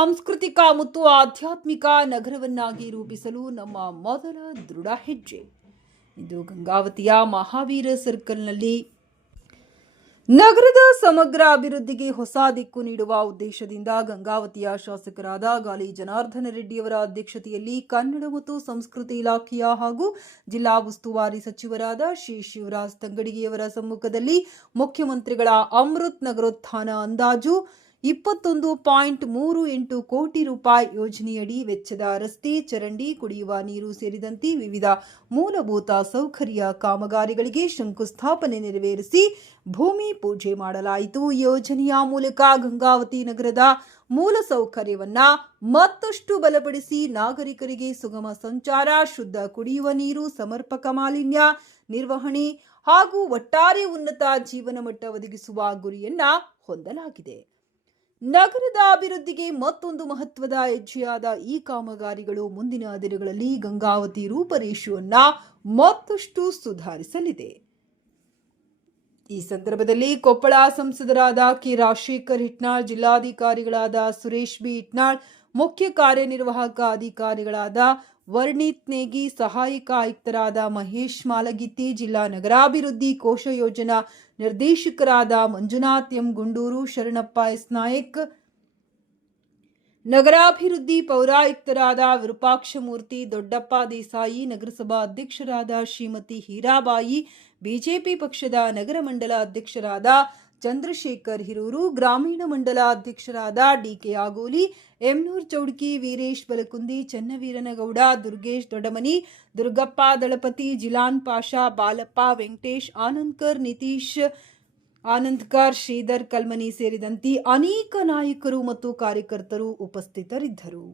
ಸಾಂಸ್ಕೃತಿಕ ಮತ್ತು ಆಧ್ಯಾತ್ಮಿಕ ನಗರವನ್ನಾಗಿ ರೂಪಿಸಲು ನಮ್ಮ ಮೊದಲ ದೃಢ ಹೆಜ್ಜೆ. ಇದು ಗಂಗಾವತಿಯ ಮಹಾವೀರ ಸರ್ಕಲ್ನಲ್ಲಿ ನಗರದ ಸಮಗ್ರ ಅಭಿವೃದ್ಧಿಗೆ ಹೊಸ ದಿಕ್ಕು ನೀಡುವ ಉದ್ದೇಶದಿಂದ ಗಂಗಾವತಿಯ ಶಾಸಕರಾದ ಗಾಲಿ ಜನಾರ್ದನ ರೆಡ್ಡಿಯವರ ಅಧ್ಯಕ್ಷತೆಯಲ್ಲಿ ಕನ್ನಡ ಮತ್ತು ಸಂಸ್ಕೃತಿ ಇಲಾಖೆಯ ಹಾಗೂ ಜಿಲ್ಲಾ ಉಸ್ತುವಾರಿ ಸಚಿವರಾದ ಶ್ರೀ ಶಿವರಾಜ್ ತಂಗಡಗಿಯವರ ಸಮ್ಮುಖದಲ್ಲಿ ಮುಖ್ಯಮಂತ್ರಿಗಳ ಅಮೃತ್ ನಗರೋತ್ಥಾನ ಅಂದಾಜು 21.38 ಕೋಟಿ ರೂಪಾಯಿ ಯೋಜನೆಯಡಿ ವೆಚ್ಚದ ರಸ್ತೆ, ಚರಂಡಿ, ಕುಡಿಯುವ ನೀರು ಸೇರಿದಂತೆ ವಿವಿಧ ಮೂಲಭೂತ ಸೌಕರ್ಯ ಕಾಮಗಾರಿಗಳಿಗೆ ಶಂಕುಸ್ಥಾಪನೆ ನೆರವೇರಿಸಿ ಭೂಮಿ ಪೂಜೆ ಮಾಡಲಾಯಿತು. ಯೋಜನೆಯ ಮೂಲಕ ಗಂಗಾವತಿ ನಗರದ ಮೂಲ ಸೌಕರ್ಯವನ್ನ ಮತ್ತಷ್ಟು ಬಲಪಡಿಸಿ ನಾಗರಿಕರಿಗೆ ಸುಗಮ ಸಂಚಾರ, ಶುದ್ಧ ಕುಡಿಯುವ ನೀರು, ಸಮರ್ಪಕ ಮಾಲಿನ್ಯ ನಿರ್ವಹಣೆ ಹಾಗೂ ಒಟ್ಟಾರೆ ಉನ್ನತ ಜೀವನ ಮಟ್ಟ ಒದಗಿಸುವ ಗುರಿಯನ್ನ ಹೊಂದಲಾಗಿದೆ. ನಗರದ ಅಭಿವೃದ್ಧಿಗೆ ಮತ್ತೊಂದು ಮಹತ್ವದ ಹೆಜ್ಜೆಯಾದ ಈ ಕಾಮಗಾರಿಗಳು ಮುಂದಿನ ದಿನಗಳಲ್ಲಿ ಗಂಗಾವತಿ ರೂಪರೇಷೆಯನ್ನ ಮತ್ತಷ್ಟು ಸುಧಾರಿಸಲಿದೆ. ಈ ಸಂದರ್ಭದಲ್ಲಿ ಕೊಪ್ಪಳ ಸಂಸದರಾದ ಕೆ ರಾಜಶೇಖರ್ ಹಿಟ್ನಾಳ್, ಜಿಲ್ಲಾಧಿಕಾರಿಗಳಾದ ಸುರೇಶ್ ಬಿ ಹಿಟ್ನಾಳ್, ಮುಖ್ಯ ಕಾರ್ಯನಿರ್ವಾಹಕ ಅಧಿಕಾರಿಗಳಾದ ವರ್ಣಿತ್ ನೇಗಿ, ಸಹಾಯಕ ಆಯುಕ್ತರಾದ ಮಹೇಶ್ ಮಾಲಗಿತ್ತಿ, ಜಿಲ್ಲಾ ನಗರಾಭಿವೃದ್ಧಿ ಕೋಶ ಯೋಜನಾ ನಿರ್ದೇಶಕರಾದ ಮಂಜುನಾಥ್ ಎಂ ಗುಂಡೂರು, ಶರಣಪ್ಪ ಎಸ್ ನಾಯಕ್, ನಗರಾಭಿವೃದ್ಧಿ ಪೌರಾಯುಕ್ತರಾದ ವಿರೂಪಾಕ್ಷಮೂರ್ತಿ, ದೊಡ್ಡಪ್ಪ ದೇಸಾಯಿ, ನಗರಸಭಾ ಅಧ್ಯಕ್ಷರಾದ ಶ್ರೀಮತಿ ಹೀರಾಬಾಯಿ, ಬಿಜೆಪಿ ಪಕ್ಷದ ನಗರ ಮಂಡಲ ಅಧ್ಯಕ್ಷರಾದ ಚಂದ್ರಶೇಖರ್ ಹಿರೂರು, ಗ್ರಾಮೀಣ ಮಂಡಲ ಅಧ್ಯಕ್ಷರಾದ ಡಿಕೆ ಆಗೋಲಿ, ಎಮ್ನೂರ್ ಚೌಡ್ಕಿ, ವೀರೇಶ್ ಬಲಕುಂದಿ, ಚನ್ನವೀರನಗೌಡ, ದುರ್ಗೇಶ್ ದೊಡ್ಡಮನಿ, ದುರ್ಗಪ್ಪ ದಳಪತಿ, ಜಿಲಾನ್ ಪಾಷಾ, ಬಾಲಪ್ಪ, ವೆಂಕಟೇಶ್ ಆನಂದ್ಕರ್, ನಿತೀಶ್ ಆನಂದ್ಕರ್, ಶ್ರೀಧರ್ ಕಲ್ಮನಿ ಸೇರಿದಂತೆ ಅನೇಕ ನಾಯಕರು ಮತ್ತು ಕಾರ್ಯಕರ್ತರು ಉಪಸ್ಥಿತರಿದ್ದರು.